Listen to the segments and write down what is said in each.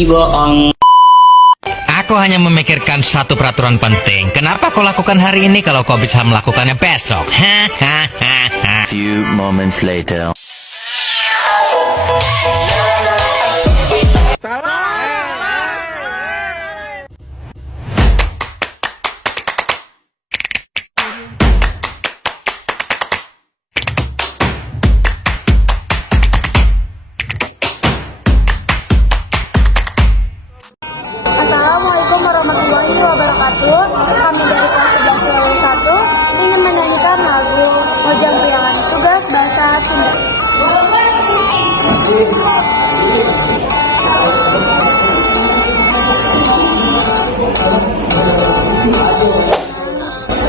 bohong. Aku hanya memikirkan satu peraturan penting. Kenapa kau lakukan hari ini kalau kau bisa melakukannya besok? Hahaha. Few moments later. Assalamualaikum warahmatullahi wabarakatuh. Kami dari kelas 11 Level 1 ingin menyanyikan lagu Mojang Priangan, tugas bahasa Sunda.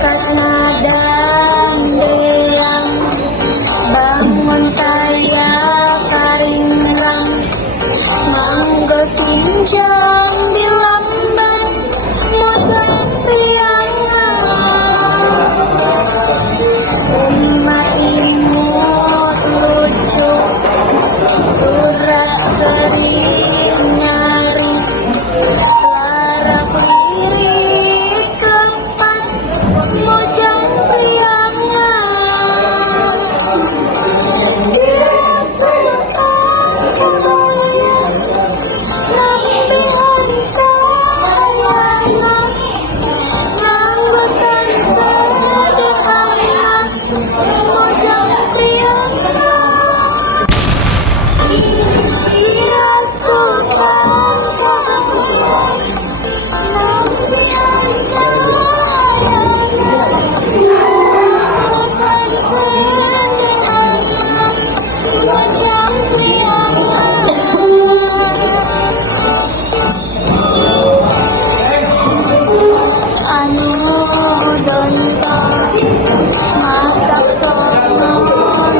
Karena dandeang bangun kaya karingrang manggo sinjang di lambang mojang priangan rumah imut lucu surat sering nyari larak lirik keempat mojang priangan dirasukan kebayang rambihan cahayana nganggusan sederhana mojang priangan dirasukan kebayang rambihan cahayana nganggusan sederhana mojang priangan. Anu donta matak sonon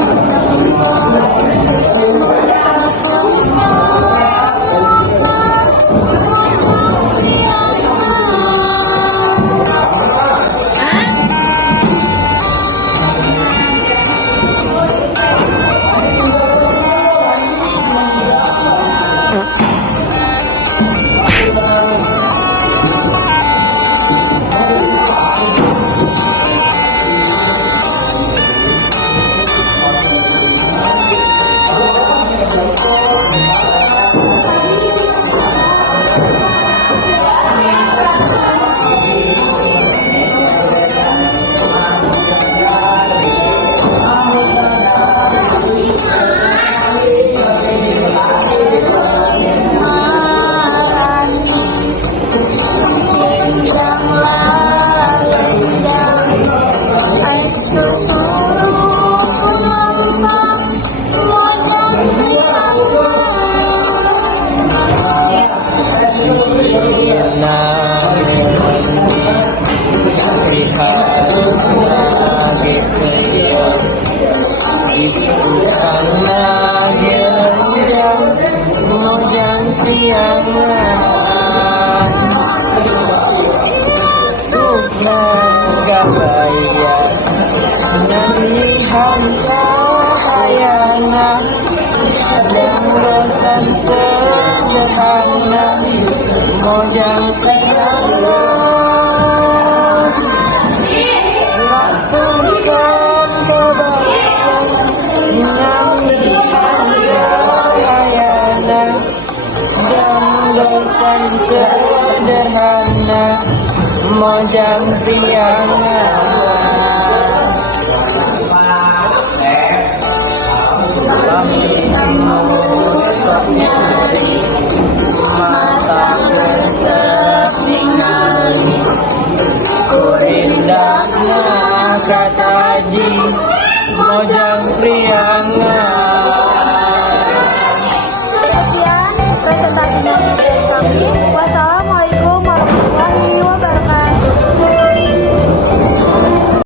mojang priangan sunan gabaya nalihan cahayana yang bosan sederhana mojang priangan langsungkan kebayang nalihan cahayana dan bosan sederhana mojang priangan. Sok nyari mata resep ningali kurindahna kataji mojang priangan.